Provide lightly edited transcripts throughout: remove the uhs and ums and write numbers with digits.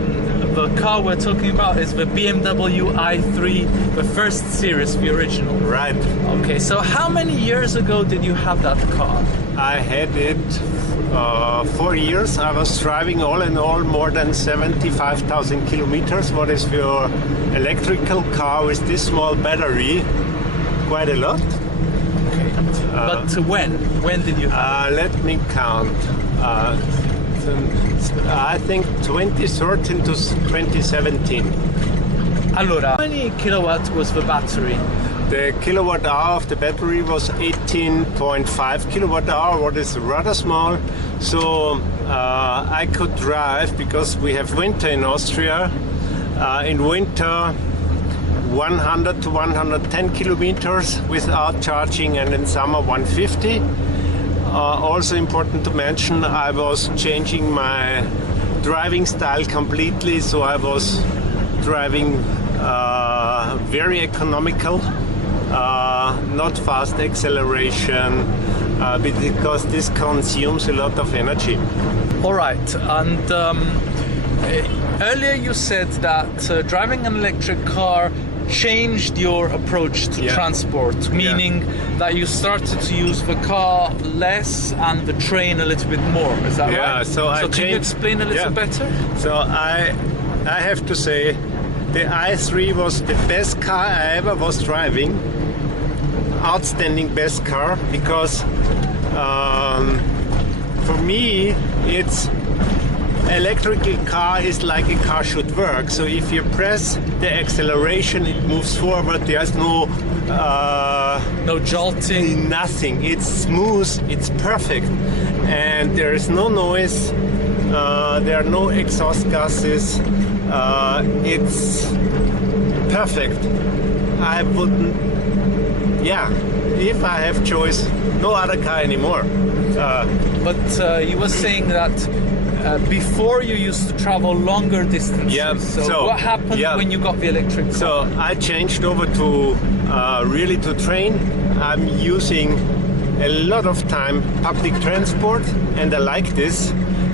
the car we're talking about is the BMW i3, the first series, the original. Right. Okay, so how many years ago did you have that car? I had it 4 years. I was driving all in all more than 75,000 kilometers. What is your electrical car with this small battery? Quite a lot. Okay. But when did you have it? Let me count. I think 2013 to 2017. Allora, how many kilowatt was the battery? The kilowatt hour of the battery was 18.5 kilowatt hour, what is rather small. So I could drive, because we have winter in Austria. In winter, 100 to 110 kilometers without charging, and in summer 150. Also important to mention, I was changing my driving style completely, so I was driving very economical, not fast acceleration, because this consumes a lot of energy. All right, and earlier you said that driving an electric car changed your approach to transport, meaning that you started to use the car less and the train a little bit more. Is that right? So can you explain a little better? So I have to say, the i3 was the best car I ever was driving. Outstanding best car, because for me it's electrical car is like a car should work. So if you press the acceleration, it moves forward. There's no jolting, nothing. It's smooth, it's perfect, and there is no noise. There are no exhaust gases. It's perfect. I wouldn't. If I have choice, no other car anymore. But you were saying that before you used to travel longer distances. So what happened when you got the electric car? So I changed over to really to train. I'm using a lot of time public transport, and I like this.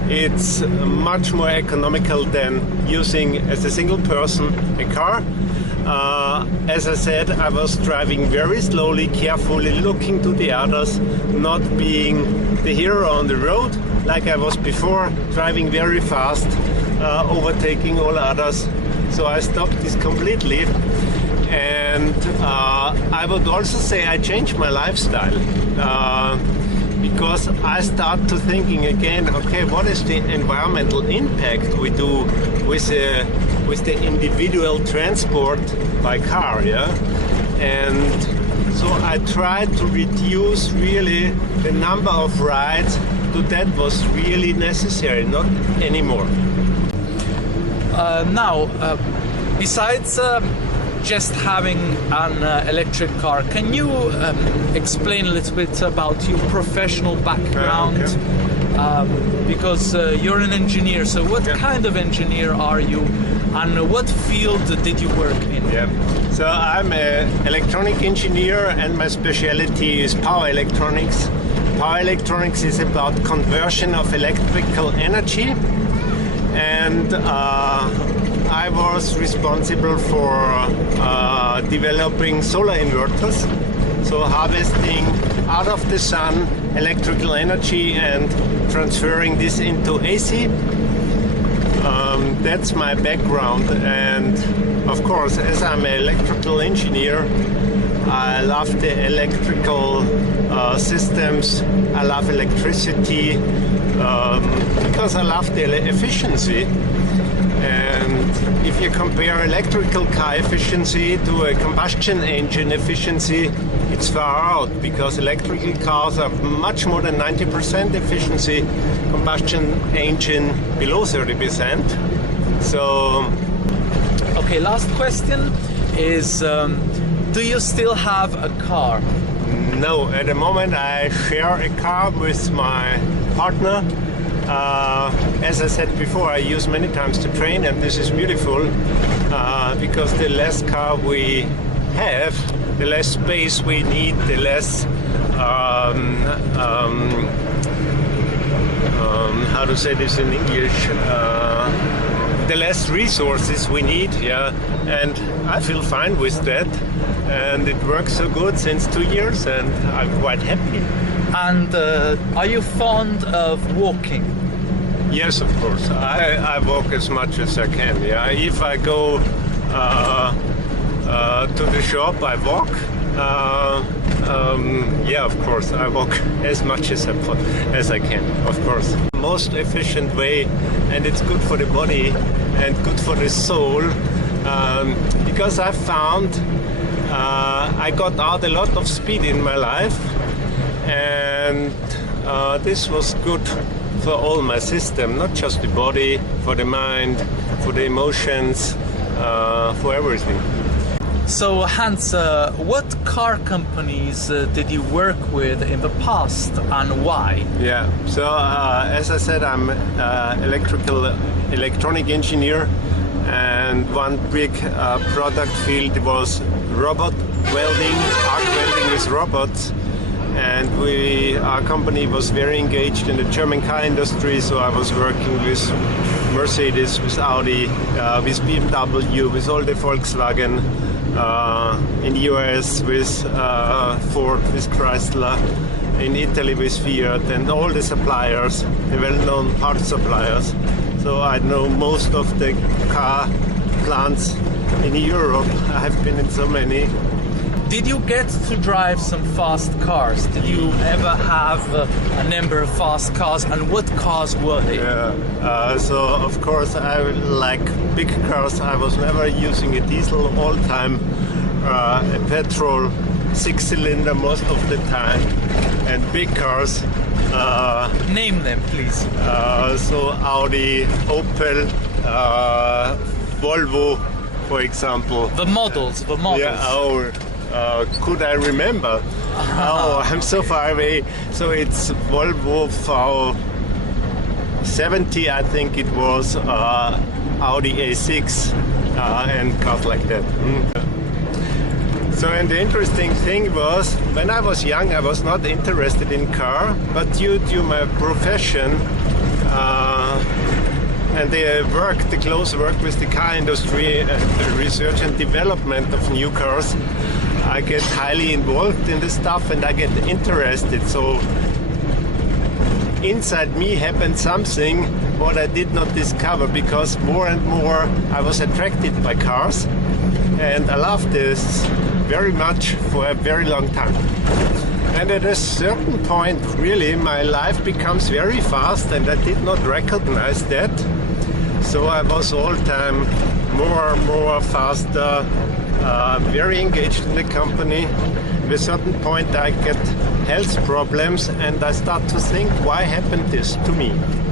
It's much more economical than using as a single person a car. As I said, I was driving very slowly, carefully, looking to the others, not being the hero on the road like I was before, driving very fast, overtaking all others. So I stopped this completely. And I would also say I changed my lifestyle, because I start to thinking again, okay, what is the environmental impact we do with the individual transport by car, And so I tried to reduce really the number of rides to that was really necessary, not anymore. Now, besides just having an electric car, can you explain a little bit about your professional background? Because you're an engineer, so what kind of engineer are you, and what field did you work in? So I'm an electronic engineer, and my specialty is power electronics. Power electronics is about conversion of electrical energy, and I was responsible for developing solar inverters, so harvesting out of the sun electrical energy and transferring this into AC. That's my background, and of course, as I'm an electrical engineer, I love the electrical systems. I love electricity because I love the efficiency. And if you compare electrical car efficiency to a combustion engine efficiency, it's far out, because electrical cars are much more than 90% efficiency, combustion engine below 30%. So, okay, last question is, do you still have a car? No, at the moment I share a car with my partner. As I said before, I use many times to train, and this is beautiful because the less car we have, the less space we need, the less how to say this in English, the less resources we need, yeah, and I feel fine with that, and it works so good since 2 years, and I'm quite happy. And are you fond of walking? Yes, of course. I walk as much as I can. Yeah, if I go to the shop, I walk. Yeah, of course, I walk as much as I can. Of course, most efficient way, and it's good for the body and good for the soul. Because I found I got out a lot of speed in my life, and this was good for all my system, not just the body, for the mind, for the emotions, for everything. So Heinz, what car companies did you work with in the past and why? Yeah, so as I said, I'm electronic engineer, and one big product field was robot welding, arc welding with robots. And our company was very engaged in the German car industry, so I was working with Mercedes, with Audi, with BMW, with all the Volkswagen, in the US with Ford, with Chrysler, in Italy with Fiat, and all the suppliers, the well-known part suppliers. So I know most of the car plants in Europe. I have been in so many. Did you get to drive some fast cars? Did you ever have a number of fast cars, and what cars were they? Yeah, so of course I like big cars. I was never using a diesel all the time, a petrol, 6-cylinder most of the time, and big cars. Name them, please. So Audi, Opel, Volvo, for example. The models. Yeah, could I remember? Oh, I'm so far away. So it's Volvo V70, I think it was, Audi A6, and cars like that. So, and the interesting thing was, when I was young, I was not interested in car, but due to my profession, and the close work with the car industry and the research and development of new cars, I get highly involved in this stuff and I get interested. So inside me happened something what I did not discover, because more and more I was attracted by cars, and I loved this very much for a very long time. And at a certain point, really, my life becomes very fast, and I did not recognize that. So I was all the time more and more faster, very engaged in the company. At a certain point I get health problems, and I start to think, why happened this to me?